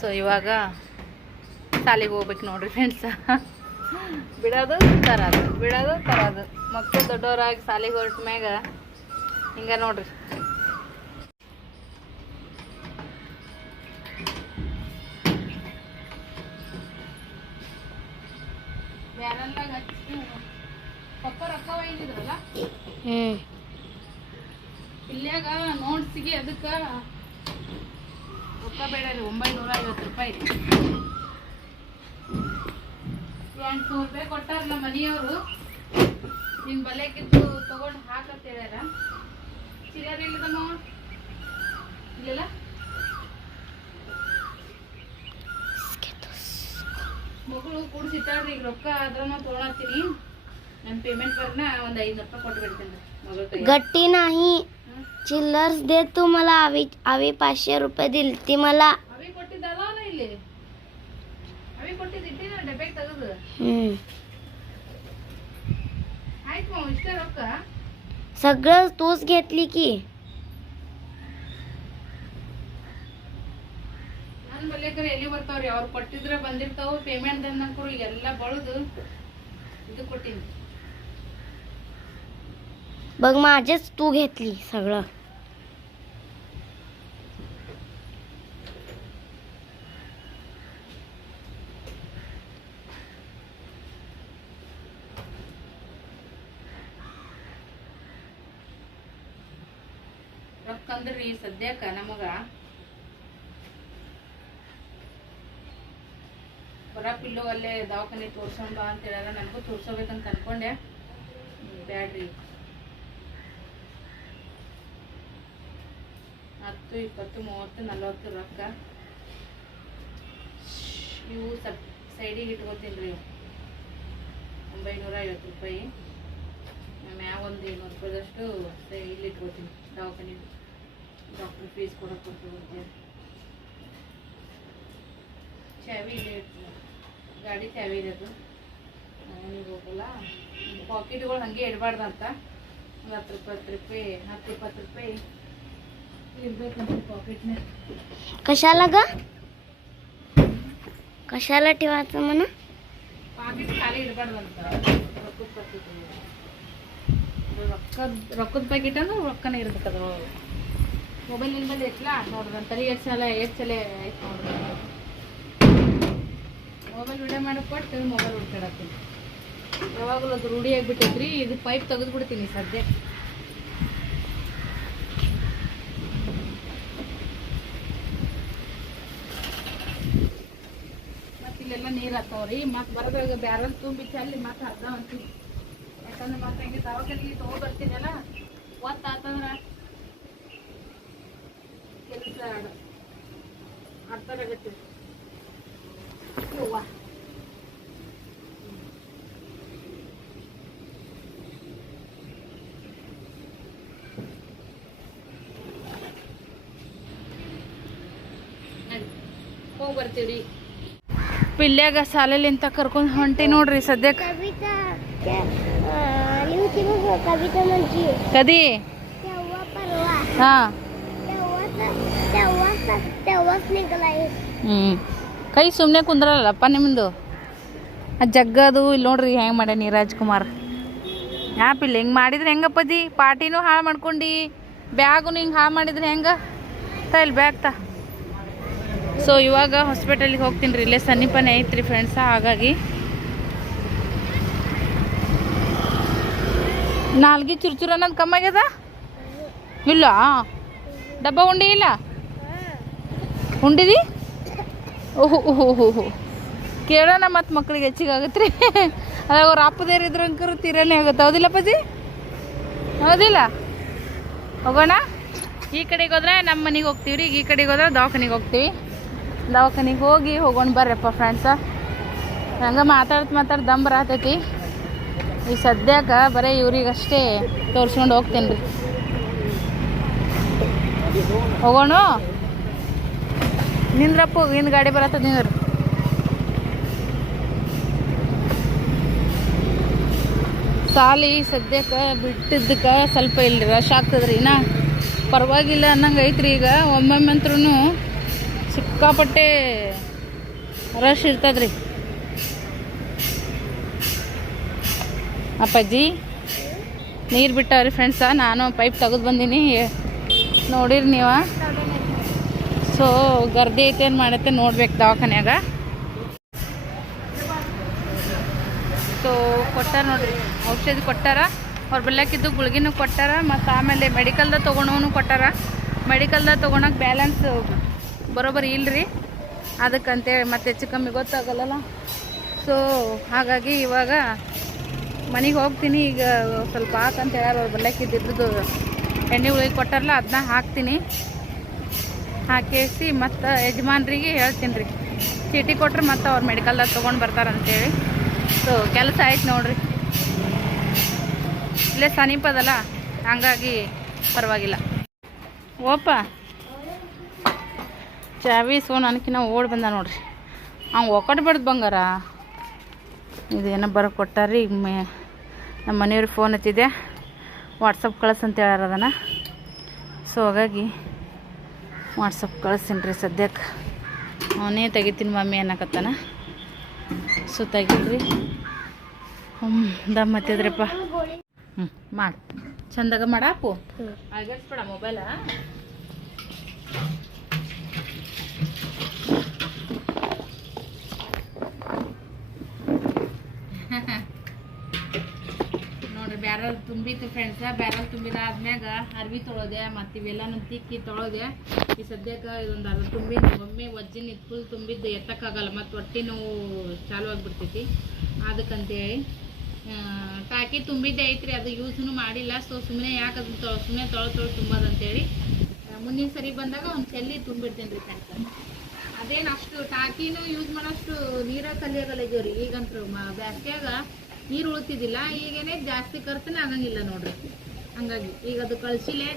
ಸೊ ಇವಾಗ ಶಾಲೆಗೆ ಹೋಗ್ಬೇಕು ನೋಡ್ರಿ ಫ್ರೆಂಡ್ಸ ಬಿಡೋದು ತರೋದು ಬಿಡೋದು ತರೋದು. ಮಕ್ಕಳು ದೊಡ್ಡವರಾಗಿ ಶಾಲೆಗೆ ಹೊರಟ ಮ್ಯಾಗ ಹಿಂಗ ನೋಡ್ರಿ. ಹ್ಮ್. ಇಲ್ಯಾಗ ನೋಟ್ಸಿಗೆ ಅದಕ್ಕೆ ರೊಕ್ಕ ಬೇಡ ರೀ ಒಂಬೈನೂರ ಐವತ್ತು ರೂಪಾಯಿ ಎಂಟ್ನೂರು ರೂಪಾಯಿ ಕೊಟ್ಟಾರ ನಮ್ಮ ಮನೆಯವರು. ನಿಮ್ಮ ಬಲೆಕಿದ್ದು ತಗೊಂಡು ಹಾಕಂತ ಹೇಳ್ಯಾರ. ಚಿಲ್ಲರ್ ಇಲ್ಲದಮ್ಮ ಇಲ್ಲಲ್ಲ? ಮಗಳು ಕೂಡ್ಸಿಟ್ಟಾಳ್ರಿ ಈಗ ರೊಕ್ಕ ಅದ್ರನ್ನ ತೊಗೊಳತ್ತೀನಿ. ನನ್ನ ಪೇಮೆಂಟ್ ಬರ್ನ ಒಂದು ಐನೂರು ರೂಪಾಯಿ ಕೊಟ್ಟು ಬಿಡ್ತೀನಿ ಮಗಳ ಕೈ गट्टी नाही चिल्लर्स दे तू मला आवी आवी पाचशे रुपये दिलती मला ಅವಿ ಕೊಟ್ಟಿದ್ದಲ್ಲ ಇಲ್ಲಿ ಅವಿ ಕೊಟ್ಟಿದ್ದು ಇಟ್ಟಿನ ಡಬ್ಯಾಗ್ ತೆಗೆದು हम्म ಆಯ್ತು ಮಾವ ಇಷ್ಟೇ ರೊಕ್ಕ सगळं तूच घेतली की ನನ್ನ ಬಲ್ಲೇಕರ ಎಲ್ಲಿ ಬರ್ತಾವ್ರಿ ಅವ್ರು ಕೊಟ್ಟಿದ್ರೆ ಬಂದಿರ್ತಾವ ಪೇಮೆಂಟ್ ನಂಕರು ಈಗೆಲ್ಲ ಬಳ್ದು ಇದು ಕೊಟ್ಟಿನಿ बघ माझेच तू घेतली सगळं ರೊಕ್ಕ ಅಂದ್ರಿ ಸದ್ಯಕ್ಕ ನಮಗ ಬರ ಪಿಲ್ಲು ಅಲ್ಲೇ ದವಾಖಾನೆ ತೋರ್ಸೋಣ ಅಂತ ಹೇಳ್ಯಾರ ನನಗೂ ತೋರ್ಸೋಬೇಕಂತ ಅನ್ಕೊಂಡೆ ಹ್ಮ್, ಬ್ಯಾಡ್ರಿ ಹತ್ತು, ಇಪ್ಪತ್ತು, ಮೂವತ್ತು, ನಲವತ್ತು ರೊಕ್ಕ. ಇವು ಸಪ್, ಸೈಡಿಗೆ ಇಟ್ಕೊತೀನಿ ರೀ. ಒಂಬೈನೂರ ಐವತ್ತು ರೂಪಾಯಿ. ಮ್ಯಾಗ ಒಂದು ಇನ್ನೂರು ರೂಪಾಯಿದಷ್ಟು ಇಲ್ಲಿ ಇಟ್ಕೋತೀನಿ ದವಾಖಾನೆ ಡಾಕ್ಟ್ರ್ ಫೀಸ್ ಕೊಡೋಕೆ ಕೊಡ್ತೀವಿ ಚಾವಿ ಇದೆ. ಗಾಡಿ ಚಾವಿ ಇದೆ ಅದು. ಮನೆಗೆ ಹೋಗಲ್ಲ. ಪಾಕೆಟ್ಗಳು ಹಂಗೆ ಇಡಬಾರ್ದಂತ ಒಂದು ಹತ್ತು ರೂಪಾಯಿ ಹತ್ತು ರೂಪಾಯಿ, ಹತ್ತು ಇಪ್ಪತ್ತು ರೂಪಾಯಿ. कशाला ग कशाला ठेवायचं म्हणा ಪಾಕೆಟ್ ಖಾಲಿ ಇಡಬಾರ್ದಂತ ರೊಕ್ಕದ ಪಾಕೆಟ್ ರೊಕ್ಕದ ರೊಕ್ಕದ ಪ್ಯಾಕೆಟ್ ಅಂದ್ರೆ ರೊಕ್ಕನೇ ಇರ್ಬೇಕು ಅದ್ರ ಮೊಬೈಲ್ ನಿಂಬಲ್ಲಿ ಎತ್ತಲ ನೋಡ್ರಿ ನನ್ನ ತಲೆ ಎಷ್ಟು ಸಲ ಎಷ್ಟು ಸಲ ಆಯ್ತು ನೋಡ್ರಿ ಮೊಬೈಲ್ ವಿಡಿಯೋ ಮಾಡಿ ಕೊಟ್ಟು ಮೊಬೈಲ್ ಹುಡ್ಕಾಡತ್ತೀನಿ ಯಾವಾಗಲೂ ಅದು ರೂಢಿ ಆಗಿಬಿಟ್ಟೈತ್ರಿ ಇದು ಪೈಪ್ ತೆಗೆದು ಬಿಡ್ತೀನಿ ಸದ್ಯ ಹಾಕವ್ರಿ ಮತ್ತೆ ಬರದಾಗ ಬ್ಯಾರಲ್ ತುಂಬಿ ಚೆಲ್ಲಿ ಮತ್ತೆ ಅರ್ಧ ಅಂತೀವಿ ಯಾಕಂದ್ರೆ ಮತ್ತೆ ಹಂಗೆ ದವಾಖಾನಿಗೆ ತೊಗೊಬರ್ತೀನಲ್ಲ, ಒತ್ತು ಆತಂದ್ರ ಕೆಲಸ ಅರ್ಥ ಆಗತ್ತೆ ಯವ್ವ ಹೋಗಿ ಬರ್ತೀವ್ರಿ ಪಿಲ್ಯಾಗ ಸಾಲಲಿಂತ ಕರ್ಕೊಂಡು ಹೊಂಟಿ ನೋಡ್ರಿ ಸದ್ಯಕ್ಕೆ ಕದಿ. ಹಾ. ಹ್ಞೂ ಕೈ ಸುಮ್ಮನೆ ಕುಂದ್ರಲ್ಲಪ್ಪ ನಿಮ್ಮದು ಆ ಜಗ್ಗದು ಇಲ್ಲಿ ನೋಡ್ರಿ ಹೆಂಗೆ ಮಾಡ್ಯ ನೀ ರಾಜ್ಕುಮಾರ್. ಆ್ಯಪಿಲ್ಲ ಹಿಂಗೆ ಮಾಡಿದ್ರೆ ಹೆಂಗಪ್ಪ ದಿ ಪಾರ್ಟಿನೂ ಹಾಳು ಮಾಡ್ಕೊಂಡು. ಬ್ಯಾಗು ಹಿಂಗೆ ಹಾಳು ಮಾಡಿದ್ರೆ ಹೆಂಗೆ? ತ ಇಲ್ಲಿ ಬ್ಯಾಗ್ ತ. ಸೊ ಇವಾಗ ಹಾಸ್ಪಿಟಲಿಗೆ ಹೋಗ್ತೀನಿ ರೀ. ಇಲ್ಲೇ ಸನ್ನಿಪನೆ ಐತ್ರಿ ಫ್ರೆಂಡ್ಸ ಹಾಗಾಗಿ. ನಾಲ್ಗೆ ಚುರ್ಚುರ ಅನ್ನೋದು ಕಮ್ಮಾಗ್ಯದ ಇಲ್ಲ? ಡಬ್ಬ ಉಂಡಿ ಇಲ್ಲ? ಉಂಡಿದಿ? ಓಹೋ ಓಹೋ ಓಹೋ ಕೇಳೋಣ ಮತ್ತು ಮಕ್ಕಳಿಗೆ ಹೆಚ್ಚಿಗೆ ಆಗುತ್ತೆ ರೀ ಅದಾಗ ಅವ್ರ ಅಪ್ಪದೇರು ಇದ್ರಂಕರು ತೀರನೇ ಆಗುತ್ತೆ. ಹೌದಿಲ್ಲ ಪಜಿ ಹೌದಿಲ್ಲ? ಹೋಗೋಣ. ಈ ಕಡೆಗೆ ಹೋದ್ರೆ ನಮ್ಮ ಮನೆಗೆ ಹೋಗ್ತೀವಿ ರೀ. ಈ ಕಡೆಗೆ ಹೋದ್ರೆ ದವಾಖಾನಿಗೆ ಹೋಗ್ತೀವಿ. ದವಾಖಾನಿಗೆ ಹೋಗಿ ಹೋಗೋಣ ಬರ್ರಪ್ಪ ಫ್ರೆಂಡ್ಸ ಹಂಗೆ ಮಾತಾಡ್ತ ಮಾತಾಡ್ದು ದಮ್ ಬರತೈತಿ. ಈ ಸದ್ಯಕ್ಕ ಬರೀ ಇವ್ರಿಗಷ್ಟೇ ತೋರಿಸ್ಕೊಂಡು ಹೋಗ್ತೀನಿ ರೀ ಹೋಗೋಣ. ನಿಂದ್ರಪ್ಪ ಹಿಂದ್ ಗಾಡಿ ಬರತ್ತದ ನಿಂದ್ರ. ಸಾಲಿ ಸದ್ಯಕ್ಕೆ ಬಿಟ್ಟಿದ್ದಕ್ಕೆ ಸ್ವಲ್ಪ ಇಲ್ಲಿ ರಶ್ ಆಗ್ತದ್ರಿ. ಇನ್ನ ಪರವಾಗಿಲ್ಲ ಅನ್ನಂಗೆ ಐತ್ರಿ ಈಗ. ಒಮ್ಮೊಮ್ಮೆ ಅಂತ್ರೂ ಸಿಕ್ಕಾಪಟ್ಟೆ ರಶ್ ಇರ್ತದ್ರಿ. ಅಪ್ಪಾಜಿ, ನೀರು ಬಿಟ್ಟವ್ರಿ ಫ್ರೆಂಡ್ಸ ನಾನು ಪೈಪ್ ತೆಗೆದು ಬಂದೀನಿ. ನೋಡಿರಿ ನೀವು? ಸೊ ಗರ್ದಿ ಐತೆ ಏನು ಮಾಡತ್ತೆ ನೋಡ್ಬೇಕು ದವಾಖಾನ್ಯಾಗ. ಸೊ ಕೊಟ್ಟಾರ ನೋಡ್ರಿ. ಔಷಧಿ ಕೊಟ್ಟಾರ, ಅವ್ರ ಬಿಲ್ಲಕ್ಕಿದ್ದು ಗುಳ್ಗಿನೂ ಕೊಟ್ಟಾರ, ಮತ್ತು ಆಮೇಲೆ ಮೆಡಿಕಲ್ದಾಗ ತೊಗೊಳೋನು ಕೊಟ್ಟಾರ. ಮೆಡಿಕಲ್ದಾಗ ತೊಗೊಳಕ್ಕೆ ಬ್ಯಾಲೆನ್ಸ್ ಬರೋಬ್ಬರಿ ಇಲ್ರಿ. ಅದಕ್ಕಂತೇಳಿ ಮತ್ತೆ ಹೆಚ್ಚು ಕಮ್ಮಿ ಗೊತ್ತಾಗಲ್ಲ ಸೊ ಹಾಗಾಗಿ ಇವಾಗ ಮನೆಗೆ ಹೋಗ್ತೀನಿ. ಈಗ ಸ್ವಲ್ಪ ಹಾಕಂತ ಹೇಳಾರ ಅವ್ರು ಬಲ್ಲಾಕಿದ್ದು ಎಣ್ಣೆ ಉಳಿ ಕೊಟ್ಟಾರಲ್ಲ ಅದನ್ನ ಹಾಕ್ತೀನಿ. ಹಾಕೇಸಿ ಮತ್ತು ಯಜಮಾನ್ರಿಗೆ ಹೇಳ್ತೀನಿ ರೀ. ಚೀಟಿ ಕೊಟ್ರೆ ಮತ್ತು ಅವ್ರು ಮೆಡಿಕಲ್ದಾಗ ತೊಗೊಂಡು ಬರ್ತಾರಂತೇಳಿ ಸೊ ಕೆಲಸ ಆಯ್ತು ನೋಡ್ರಿ. ಇಲ್ಲೇ ಸಮೀಪದಲ್ಲ, ಹಂಗಾಗಿ ಪರವಾಗಿಲ್ಲ. ಓಪ. ಚಾವಿ ಸೋ ನನಕಿನ ಓಡ್ ಬಂದ ನೋಡ್ರಿ. ಅವ್ನು ಒಕ್ಕಟ್ಬಿಡ್ದು ಬಂಗಾರ. ಇದೇನೋ ಬರೋ ಕೊಟ್ಟಾರಿ ಈಗ ಮೇ ನಮ್ಮ ಮನೆಯವ್ರಿಗೆ ಫೋನ್ ಹತ್ತಿದೆ ವಾಟ್ಸಪ್ ಕಳಿಸಂತ ಹೇಳ್ಯಾರ ಅದನ್ನು. ಸೊ ಹಾಗಾಗಿ ವಾಟ್ಸಪ್ ಕಳಿಸ್ತೀನಿ ರೀ ಸದ್ಯಕ್ಕೆ ಅವನೇ ತೆಗಿತೀನಿ ಮಮ್ಮಿ ಅನ್ನಕತ್ತಾನ. ಸೊ ತೆಗೀರಿ ಹ್ಞೂ ದಮ್ ಹತ್ತಿದ್ರಪ್ಪ ಹ್ಞೂ ಮಾಡಿ. ಚಂದಾಗ ಮಾಡಾಪು ಮೊಬೈಲ ನೋಡ್ರಿ ಬ್ಯಾರಲ್ ತುಂಬಿತ್ತು ಫ್ರೆಂಡ್ಸ ಬ್ಯಾರಲ್ ತುಂಬಿದ ಆದ್ಮ್ಯಾಗ ಅರ್ವಿ ತೊಳೋದೆ, ಮತ್ತು ಇವೆಲ್ಲನೂ ತಿಕ್ಕಿ ತೊಳೋದೆ. ಈ ಸದ್ಯಕ್ಕೆ ಇದೊಂದು ಅರ್ಧ ತುಂಬಿ ಒಮ್ಮೆ ಒಜ್ಜಿನ ಫುಲ್ ತುಂಬಿದ್ದು ಎತ್ತಕ್ಕಾಗಲ್ಲ, ಮತ್ತು ಹೊಟ್ಟೆ ನೋವು ಚಾಲು ಆಗಿಬಿಡ್ತೈತಿ. ಅದಕ್ಕಂತೇಳಿ ಟಾಕಿ ತುಂಬಿದ್ದೆ ಐತ್ರಿ, ಅದು ಯೂಸ್ನು ಮಾಡಿಲ್ಲ. ಸೊ ಸುಮ್ಮನೆ ಯಾಕೆ ಅದನ್ನ ತೊಳ ಸುಮ್ಮನೆ ತೊಳೆ ತೊಳೆ ತುಂಬೋದಂತೇಳಿ ಹೇಳಿ ಮುಂದಿನ ಸರಿ ಬಂದಾಗ ಒಂದು ಚೆಲ್ಲಿ ತುಂಬಿಡ್ತೀನಿ ರೀ ಫ್ರೆಂಡ್ಸ್ ಅದೇನು ಅಷ್ಟು, ಟಾಕಿನೂ ಯೂಸ್ ಮಾಡೋಷ್ಟು ನೀರ ಕಲಿಯಾಗಲ್ಲ ಇದೀವ್ರಿ ಈಗಂತೂ ಬ್ಯಾಸ್ಗ್ಯಾಗ. ನೀರು ಉಳಿತಿದ್ದಿಲ್ಲ, ಈಗೇನೆ ಜಾಸ್ತಿ ಖರ್ಚನ ಆಗಂಗಿಲ್ಲ ನೋಡ್ರಿ. ಹಂಗಾಗಿ ಈಗ ಅದು ಕಳ್ಸಿಲೆ.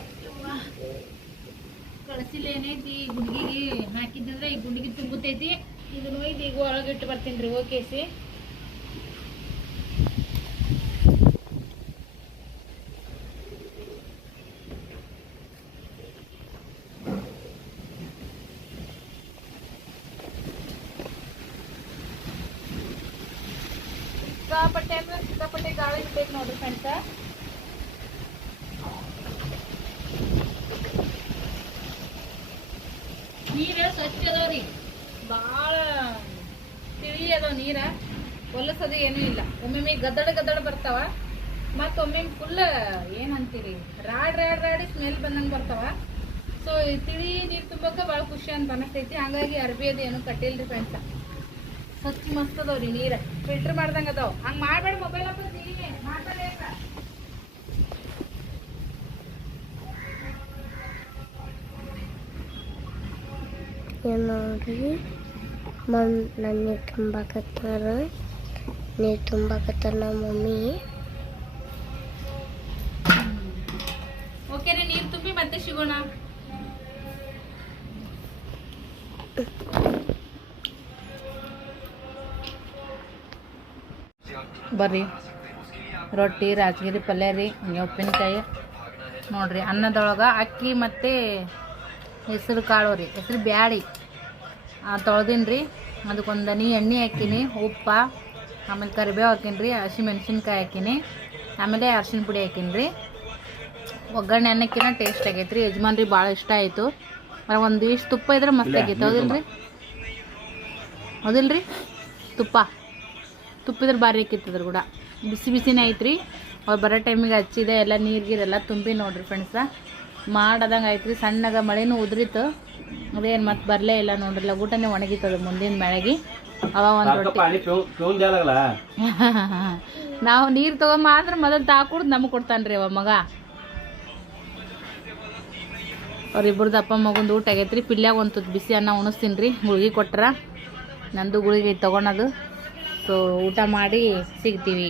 ಕಳ್ಸಿಲೆ ಏನೈತಿ, ಈ ಗುಂಡಿಗೆ ಹಾಕಿದ್ದಂದ್ರೆ ಈ ಗುಂಡಿಗೆ ತುಂಬುತ್ತೈತಿ ಇದನ್ನ ಒಯ್ದು ಈಗ ಒಳಗಿಟ್ಟು ಬರ್ತೀನಿ ರೀ ಓಕೆಸಿ ಅಂದ್ರೆ ಸಿಕ್ಕಾಪಟ್ಟೆ ಗಾಳಿ ಬಿಟ್ಟೈತಿ ನೋಡ್ರಿ ಫ್ರೆಂಡ್ಸ ನೀರ ಸ್ವಚ್ಛ ಅದಾವ್ರಿ ಭಾಳ ತಿಳಿ ಅದಾವ ನೀರ ಹೊಲಸದು ಏನೂ ಇಲ್ಲ ಒಮ್ಮೊಮ್ಮೆ ಗದ್ದಡ ಗದ್ದಡ ಬರ್ತಾವ ಮತ್ತು ಒಮ್ಮೊಮ್ಮೆ ಫುಲ್ ಏನಂತೀರಿ ರಾಡ್ ರಾಡ್ ರಾಡಿ ಸ್ಮೆಲ್ ಬಂದಂಗೆ ಬರ್ತಾವ ಸೊ ತಿಳಿ ನೀರು ತುಂಬಕ್ಕೆ ಭಾಳ ಖುಷಿ ಅಂತ ಅನಿಸ್ತೈತಿ ಹಂಗಾಗಿ ಅರ್ಬಿ ಅದು ಏನು ಕಟ್ಟಿಲ್ರಿ ಫ್ರೆಂಡ್ಸ ಸ್ವಚ್ಛ ಮಸ್ತ್ ಅದಾವ್ರಿ ನೀರ. ಫಿಲ್ಟರ್ ಮಾಡ್ದಂಗ ಅದಾವ. ಹಂಗ ಮಾಡ್ಬೇಡ ಮೊಬೈಲ್ ನೋಡಿ. ಮಮ್ ನನ್ನ ನೀರು ತುಂಬಾಕತ್ತಾರ ನೀರು ತುಂಬಾಕತ್ತಾರ ನಮ್ಮ ಮಮ್ಮಿ. ಓಕೆ ರೀ ನೀರು ತುಂಬಿ ಮತ್ತೆ ಸಿಗೋಣ. ಬರ್ರಿ. ರೊಟ್ಟಿ ರಾಜಗಿರಿ ಪಲ್ಯ ರೀ. ಉಪ್ಪಿನಕಾಯಿ. ನೋಡ್ರಿ ಅನ್ನದೊಳಗೆ ಅಕ್ಕಿ ಮತ್ತು ಹೆಸರು ಕಾಳು ರೀ. ಹೆಸರು ಬ್ಯಾಳಿ. ತೊಳ್ದೀನಿ ರೀ. ಅದಕ್ಕೊಂದು ನೀ ಎಣ್ಣೆ ಹಾಕೀನಿ ಉಪ್ಪ ಆಮೇಲೆ ಕರಿಬೇವು ಹಾಕೀನಿ ರೀ ಹಸಿ ಮೆಣಸಿನ್ಕಾಯಿ ಹಾಕೀನಿ ಆಮೇಲೆ ಅರ್ಶಿಣ ಪುಡಿ ಹಾಕೀನಿ ರೀ. ಒಗ್ಗರಣೆ ಅನ್ನಕ್ಕಿನ ಟೇಸ್ಟ್ ಆಗೈತೆ ರೀ. ಯಜಮಾನ್ರಿ ಭಾಳ ಇಷ್ಟ ಆಯಿತು. ಒಂದು ಇಷ್ಟು ತುಪ್ಪ ಇದ್ರೆ ಮಸ್ತ್ ಆಗೈತೆ. ಹೌದಿಲ್ಲ ರೀ ತುಪ್ಪ. ತುಪ್ಪಿದ್ರೆ ಭಾರಿ ಇಕ್ಕಿತ್ತದ್ರ ಕೂಡ. ಬಿಸಿ ಬಿಸಿನೇ ಐತ್ರಿ. ಅವ್ರು ಬರೋ ಟೈಮಿಗೆ ಹಚ್ಚಿದೆ ಎಲ್ಲ ನೀರಿಗಿರೆಲ್ಲ ತುಂಬಿ ನೋಡ್ರಿ ಫ್ರೆಂಡ್ಸ ಮಾಡದಂಗೆ ಐತ್ರಿ ಸಣ್ಣಗೆ ಮಳೆನೂ ಉದ್ರಿತ್ತು ಅದೇನು ಮತ್ತೆ ಬರಲೇ ಇಲ್ಲ ನೋಡ್ರಲ್ಲ. ಊಟನೇ ಒಣಗಿತದ ಮುಂದಿನ ಮಳೆಗೆ ಅವಾಗ ಒಂದು ನಾವು ನೀರು ತಗೊಂಡ್ ಆದ್ರೆ ಮೊದಲು ತಾಕೊಡ್ದು ನಮಗೆ ಕೊಡ್ತಾನ್ರಿ ಅವ ಮಗ. ಅವ್ರಿಬ್ರದ್ದು ಅಪ್ಪ ಮಗಂದು ಊಟ ಆಗೈತ್ರಿ. ಪಿಲ್ಯಾಗ ಒಂದು ತುತ್ತು ಬಿಸಿ ಅನ್ನ ಉಣಿಸ್ತೀನಿ ರೀ ಗುಳಿಗೆ ಕೊಟ್ರ. ನಂದು ಗುಳಿಗೆ ತೊಗೊಳದು ಸೊ ಊಟ ಮಾಡಿ ಸಿಗ್ತೀವಿ.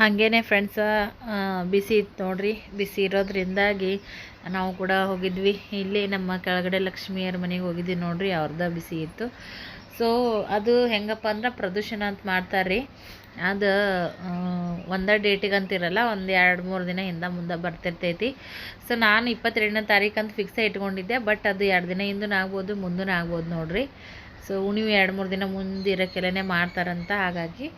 ಹಾಗೇನೆ ಫ್ರೆಂಡ್ಸ ಬಿಸಿ ಇತ್ತು ನೋಡ್ರಿ. ಬಿಸಿ ಇರೋದ್ರಿಂದಾಗಿ ನಾವು ಕೂಡ ಹೋಗಿದ್ವಿ. ಇಲ್ಲಿ ನಮ್ಮ ಕೆಳಗಡೆ ಲಕ್ಷ್ಮಿಯರ ಮನೆಗೆ ಹೋಗಿದ್ವಿ ನೋಡ್ರಿ ಅವ್ರದ್ದ ಬಿಸಿ ಇತ್ತು. ಸೊ ಅದು ಹೆಂಗಪ್ಪ ಅಂದ್ರೆ ಪ್ರದೂಷಣ ಅಂತ ಮಾಡ್ತಾರೆ ರೀ ಅದು ಒಂದೇ ಡೇಟಿಗೆ ಅಂತಿರಲ್ಲ, ಒಂದು ಎರಡು ಮೂರು ದಿನ ಹಿಂದೆ ಮುಂದೆ ಬರ್ತಿರ್ತೈತಿ. ಸೊ ನಾನು ಇಪ್ಪತ್ತೆರಡನೇ ತಾರೀಕು ಅಂತ ಫಿಕ್ಸೇ ಇಟ್ಕೊಂಡಿದ್ದೆ ಬಟ್ ಅದು ಎರಡು ದಿನ ಹಿಂದೂ ಆಗ್ಬೋದು ಮುಂದೂ ಆಗ್ಬೋದು ನೋಡ್ರಿ. ಸೊ ಉಣಿವು ಎರಡು ಮೂರು ದಿನ ಮುಂದಿರೋಕ್ಕೆಲ್ಲನೇ ಮಾಡ್ತಾರಂತ, ಹಾಗಾಗಿ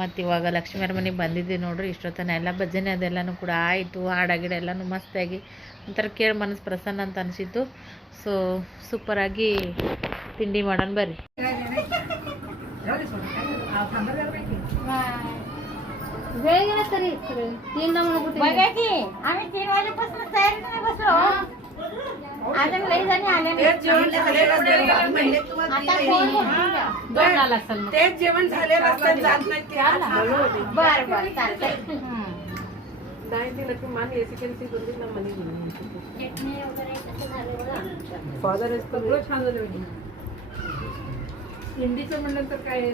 ಮತ್ತು ಇವಾಗ ಲಕ್ಷ್ಮಿಯರ ಮನೆಗೆ ಬಂದಿದ್ದೆ ನೋಡ್ರಿ ಇಷ್ಟೊತ್ತನ ಎಲ್ಲ ಭಜನೆ ಅದೆಲ್ಲನೂ ಕೂಡ ಆಯಿತು ಹಾಡ ಗಿಡ ಎಲ್ಲನೂ ಮಸ್ತಾಗಿ. ಒಂಥರ ಕೇಳಿ ಮನಸ್ಸು ಪ್ರಸನ್ನ ಅಂತ ಅನಿಸಿತ್ತು. ಸೊ ಸೂಪರಾಗಿ ತಿಂಡಿ ಮಾಡೋಣ ಬರ್ರಿ. तेच जेवण झाले रस्त्यावर जात नाही. आता कोण बोलतील तेच जेवण झाले जात नाही ते आज नाही ती नक्की मान एसिकेन्सी बोलली ना मनी फादर इज सगळं छान झालं हिंदीचं म्हणलं तर काय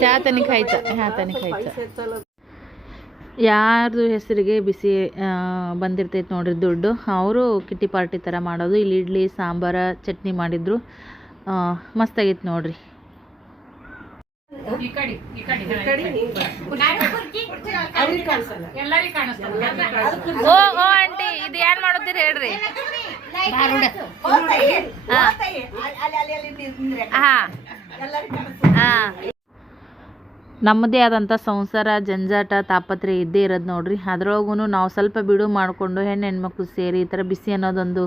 त्यात आणि खायचं ह्या हाताने खायचं. ಯಾರ್ದು ಹೆಸರಿಗೆ ಬಿಸಿ ಬಂದಿರ್ತೈತೆ ನೋಡ್ರಿ ದುಡ್ಡು. ಅವರು ಕಿಟ್ಟಿ ಪಾರ್ಟಿ ಥರ ಮಾಡೋದು. ಇಲ್ಲಿ ಇಡ್ಲಿ ಸಾಂಬಾರ ಚಟ್ನಿ ಮಾಡಿದ್ರು. ಮಸ್ತಾಗಿತ್ತು ನೋಡ್ರಿ. ಓ ಓ ಆಂಟಿ ಇದು ಏನ್ ಮಾಡುತ್ತೀರಿ ಹೇಳ್ರಿ. ಹಾ. ಹಾ. ನಮ್ಮದೇ ಆದಂಥ ಸಂಸಾರ, ಜಂಜಾಟ, ತಾಪತ್ರೆ ಇದ್ದೇ ಇರೋದು ನೋಡ್ರಿ. ಅದ್ರೊಳಗೂ ನಾವು ಸ್ವಲ್ಪ ಬಿಡು ಮಾಡಿಕೊಂಡು ಹೆಣ್ಣು, ಹೆಣ್ಮಕ್ಳು ಸೇರಿ ಈ ಥರ ಬಿಸಿ ಅನ್ನೋದೊಂದು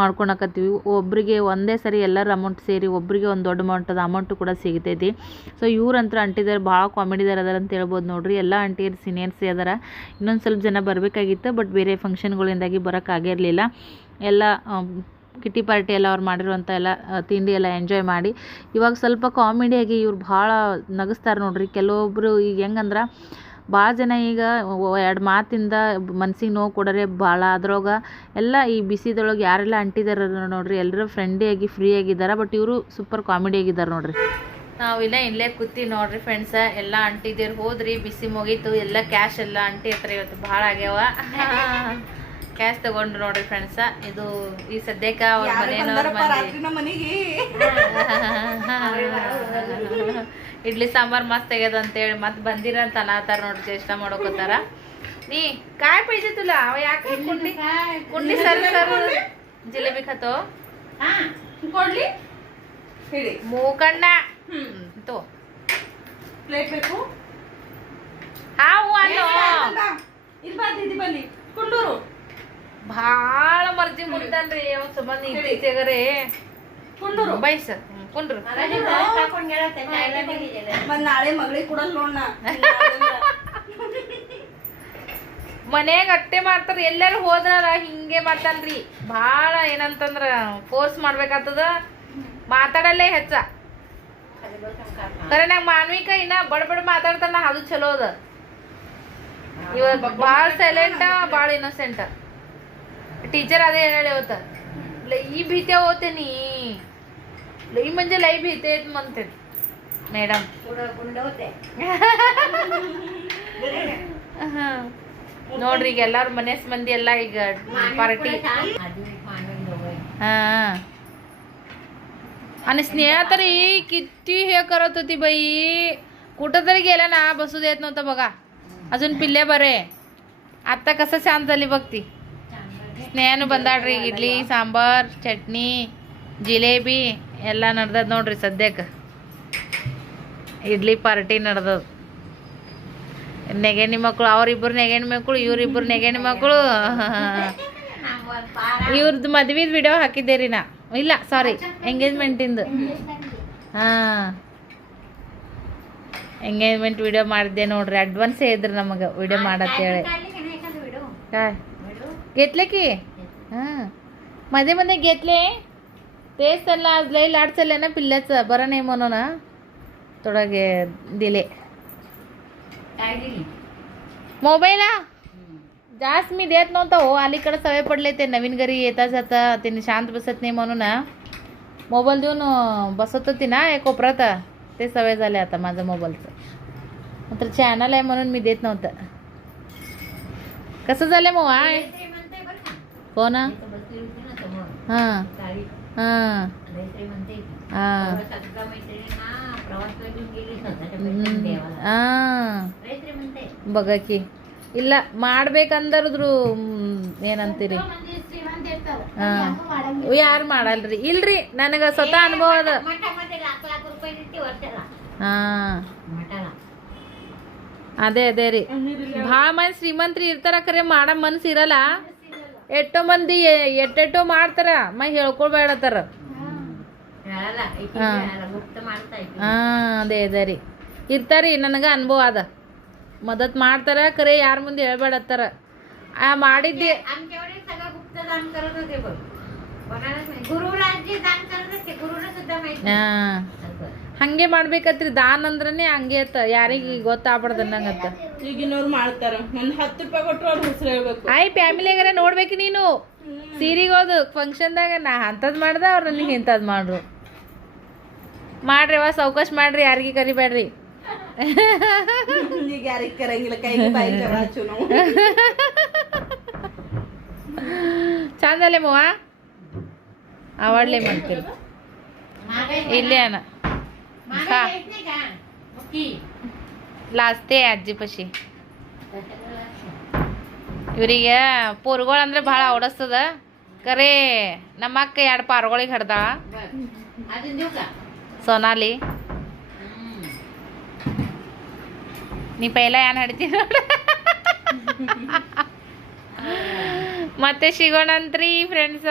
ಮಾಡ್ಕೊಳಕತ್ತೀವಿ ಒಬ್ಬರಿಗೆ ಒಂದೇ ಸರಿ ಎಲ್ಲರ ಅಮೌಂಟ್ ಸೇರಿ ಒಬ್ಬರಿಗೆ ಒಂದು ದೊಡ್ಡ ಅಮೌಂಟದ ಅಮೌಂಟ್ ಕೂಡ ಸಿಗ್ತೈತಿ. ಸೊ ಇವ್ರಂತ್ರ ಅಂಟಿದಾರೆ, ಭಾಳ ಕಾಮಿಡಿದಾರ ಅದಾರ ಅಂತ ಹೇಳ್ಬೋದು ನೋಡ್ರಿ. ಎಲ್ಲ ಅಂಟಿಯರು ಸೀನಿಯರ್ಸೇ ಅದಾರ. ಇನ್ನೊಂದು ಸ್ವಲ್ಪ ಜನ ಬರಬೇಕಾಗಿತ್ತು ಬಟ್ ಬೇರೆ ಫಂಕ್ಷನ್ಗಳಿಂದಾಗಿ ಬರೋಕ್ಕಾಗಿರಲಿಲ್ಲ ಎಲ್ಲ ಕಿಟ್ಟಿ ಪಾರ್ಟಿ ಎಲ್ಲ ಅವ್ರು ಮಾಡಿರುವಂಥ ಎಲ್ಲ ತಿಂಡಿ ಎಲ್ಲ ಎಂಜಾಯ್ ಮಾಡಿ. ಇವಾಗ ಸ್ವಲ್ಪ ಕಾಮಿಡಿಯಾಗಿ ಇವ್ರು ಭಾಳ ನಗಿಸ್ತಾರೆ ನೋಡ್ರಿ. ಕೆಲವೊಬ್ಬರು ಈಗ ಹೆಂಗಂದ್ರೆ ಭಾಳ ಜನ ಈಗ ಎರಡು ಮಾತಿಂದ ಮನ್ಸಿಗೆ ನೋವು ಕೊಡೋರೆ ಭಾಳ ಅದ್ರೊಳಗೆ ಎಲ್ಲ ಈ ಬಿಸಿದೊಳಗೆ ಯಾರೆಲ್ಲ ಅಂಟಿದಾರ ನೋಡ್ರಿ ಎಲ್ಲರೂ ಫ್ರೆಂಡಿಯಾಗಿ ಫ್ರೀ ಆಗಿದ್ದಾರೆ ಬಟ್ ಇವರು ಸೂಪರ್ ಕಾಮಿಡಿ ಆಗಿದ್ದಾರೆ ನೋಡ್ರಿ. ನಾವಿಲ್ಲ ಇಲ್ಲೇ ಕೂತಿ ನೋಡ್ರಿ ಫ್ರೆಂಡ್ಸ ಎಲ್ಲ ಅಂಟಿದ್ದೀರಿ ಹೋದ್ರಿ ಬಿಸಿ ಮುಗೀತು ಎಲ್ಲ ಕ್ಯಾಶ್ ಎಲ್ಲ ಅಂಟಿ ಹತ್ರ ಇವತ್ತು ಭಾಳ ಆಗ್ಯಾವ. ಕ್ಯಾಶ್ ತಗೊಂಡ್ರು ನೋಡ್ರಿ ಫ್ರೆಂಡ್ಸ ಇದು ಈ ಸದ್ಯಕ್ಕ ಅವ್ರ ಮನೆಯವ್ರ ಇಡ್ಲಿ ಸಾಂಬಾರ್ ಮಸ್ತ್ ಆಗ್ಯದ ಅಂತೇಳಿ ಮತ್ತೆ ಬಂದಿರಂತ ಅನ್ನತಾರ ನೋಡ್ರಿ ಚೇಷ್ಟ ಮಾಡೋಕೋತಾರ. ನೀ ಕಾಯಿ ಪೈಜೆ ಅವ ಯಾಕೆ ಕುಂಡ್ಲಿ? ಕುಂಡ್ಲಿ ಸರ್ ಸರ್. ಜಿಲೇಬಿ ಹಾ ಕೊಡ್ಲಿ. ಮೂಕಣ್ಣ. ತೋ. ಪ್ಲೇಟ್ ಬೇಕು? ಹಾವು ಅಲ್ಲೋ. ಇಲ್ಲಿ ಬಂದಿದ್ದು ಬನ್ನಿ. ಕುಂಡೂರು. ಭಾಳ ಮರ್ಜಿ ಮುಡಿತಾನ್ರಿ ಅವ ಸಂಬಂಧ ಇತ್ತೀಚೆಗರೆ. ಕುಂಡ್ರು. ಬೈಸ ಕುಂಡ್ರು. ಮತ್ ನಾಳೆ ಮಗಳಿಗೆ ಕೊಡಲ್ ನೋಡ ಮನ್ಯಾಗ ಅಟ್ಟೆ ಮಾಡ್ತಾರ ಎಲ್ಲರೂ ಹೋದ್ರ ಹಿಂಗೆ ಮಾಡ್ತಾನ್ರಿ. ಭಾಳ ಏನಂತಂದ್ರ ಫೋರ್ಸ್ ಮಾಡ್ಬೇಕಾಗ್ತದ ಮಾತಾಡಲ್ಲೇ ಹೆಚ್ಚ. ಖರೆ ನಂಗೆ ಮಾನ್ವಿಕ ಇನ್ನ ಬಡ ಬಡ ಮಾತಾಡ್ತಾನ ಅದು ಚಲೋ ಅದ. ಇವ ಭಾಳ ಸೈಲೆಂಟ ಭಾಳ ಇನ್ನೋಸೆಂಟ್ टीचर आधी అదే ಹೇಳ್ लई भीत्या हो होते नी लई म्हणजे लई भीते म्हणते. मॅडम. ಗುಂಡ ಹೋತೆ ನೋಡ್ರಿ ಈಗ ಎಲ್ಲಾರು ಮನೆಸ್ ಮಂದಿ ಎಲ್ಲ हा. आणि स्नेहा तरी किती हे करत होती बाई. कुठं तरी गेला ना बसू देत नव्हतं बघा. अजून पिल्ले बरे. आता कसं शांत झाली बघ ती. ಸ್ನೇಹನು ಬಂದಾಡ್ರಿ ಇಡ್ಲಿ ಸಾಂಬಾರ್ ಚಟ್ನಿ ಜಿಲೇಬಿ ಎಲ್ಲ ನಡ್ದದ ನೋಡ್ರಿ ಸದ್ಯಕ್ಕೆ ಇಡ್ಲಿ ಪಾರ್ಟಿ ನಡ್ದದ. ನೆಗೆಣಿ ಮಕ್ಕಳು ಅವ್ರಿಬ್ರು ನೆಗೆಣಿ ಮಕ್ಕಳು ಇವ್ರಿಬ್ರು ನೆಗೆಣಿ ಮಕ್ಕಳು ಇವ್ರದ್ದು ಮದ್ವಿದ್ ವಿಡಿಯೋ ಹಾಕಿದ್ದೆ ರೀ ನಾ. ಇಲ್ಲ ಸಾರಿ ಎಂಗೇಜ್ಮೆಂಟಿಂದು ಹಾಂ. ಎಂಗೇಜ್ಮೆಂಟ್ ವಿಡಿಯೋ ಮಾಡಿದ್ದೆ ನೋಡ್ರಿ ಅಡ್ವಾನ್ಸ್ ಇದ್ರಿ ನಮಗೆ ವಿಡಿಯೋ ಮಾಡತ್ತೇಳಿ. काय घेतले की? हां. मध्ये मध्ये घेतले. तेच त्यांना आज लई लाड चालले ना पिल्ल्याचं. बरं नाही म्हणून ना थोडं घे दिले. मोबाईल हा. जास्त मी देत नव्हतं हो. अलीकडे सवय पडले ते. नवीन घरी येता जाता त्यांनी शांत बसत नाही म्हणून ना मोबाईल देऊन बसत होती ना एक कोपऱ्यात. ते सवय झाले आता माझं मोबाईलचं. नंतर चॅनल आहे म्हणून मी देत नव्हतं. कसं झालं मग आय? ಕೋನ ಹಾಂ. ಹಾಂ. ಹಾಂ. ಹಾಂ. ಬಗಕಿ. ಇಲ್ಲ ಮಾಡ್ಬೇಕಂದರದ್ರು ಏನಂತೀರಿ? ಹಾಂ. ಯಾರು ಮಾಡಲ್ರಿ? ಇಲ್ರಿ ನನಗೆ ಸ್ವತಃ ಅನುಭವ ಅದ ಹಾಂ. ಅದೇ ಅದೇ ರೀ. ಭಾಳ ಮಂದಿ ಶ್ರೀಮಂತ್ರಿ ಇರ್ತಾರ ಕರೆ ಮಾಡೋ ಮನ್ಸಿರಲ್ಲ ಎಷ್ಟೋ ಮಂದಿ ಎಟ್ಟೆಟ್ಟೋ ಮಾಡ್ತಾರ. ಮೈ ಹೇಳ್ಕೊಳ್ಬೇಡತ್ತಾರ ಹಾಂ. ಅದೇ ಅದೇ ರೀ. ಇರ್ತಾರಿ ನನಗೆ ಅನುಭವ ಅದ. ಮದತ್ ಮಾಡ್ತಾರ ಕರೆ ಯಾರ ಮುಂದೆ ಹೇಳ್ಬೇಡತ್ತಾರ ಆ ಮಾಡಿದ್ದೆ. ಹಾಂ. ಹಂಗೆ ಮಾಡ್ಬೇಕತ್ರಿ ದಾನ್ ಅಂದ್ರೆ ಹಂಗೆ ಅತ್ತ ಯಾರಿಗೆ ಗೊತ್ತಾಗ್ಬಾರ್ದು ಅನ್ನಂಗತ್ತ. ಈಗಿನವ್ರು ಮಾಡ್ತಾರ. ಒಂದು ಹತ್ತು ರೂಪಾಯಿ ನೋಡ್ಬೇಕು ನೀನು. ಸೀರೆಗೆ ಹೋದು ಫಂಕ್ಷನ್ದಾಗ ನಾ ಅಂಥದ್ದು ಮಾಡ್ದೆ ಅವ್ರು ನನಗೆ ಇಂಥದ್ದು ಮಾಡ್ರು. ಮಾಡ್ರಿ ವಾ ಸಾವಕಾಶ ಮಾಡ್ರಿ ಯಾರಿಗೆ ಕರಿಬೇಡ್ರಿ. ಯಾರಿಗೆ ಕರಂಗಿಲ್ಲ ಕೈಗೆ ಚಂದಲ್ಲೇ ಮೂವ ಮಾಡ್ತೀವಿ ಇಲ್ಲೇ ಅಣ್ಣ. ಲಾಸ್ತೆ ಅಜ್ಜಿ ಪಶಿ ಇವರಿಗೆ ಪೂರ್ಗಳು ಅಂದ್ರೆ ಬಹಳ ಓಡಿಸ್ತದ ಕರೆ ನಮ್ಮ ಅಕ್ಕ ಎರಡು ಪಾರ್ಗಳಿಗೆ ಹಡ್ದ ಸೋನಾಲಿ. ನೀ ಪೈಲ ಏನ್ ಹಡ್ತಿ ಮತ್ತೆ ಸಿಗೋಣಂತ್ರಿ ಫ್ರೆಂಡ್ಸ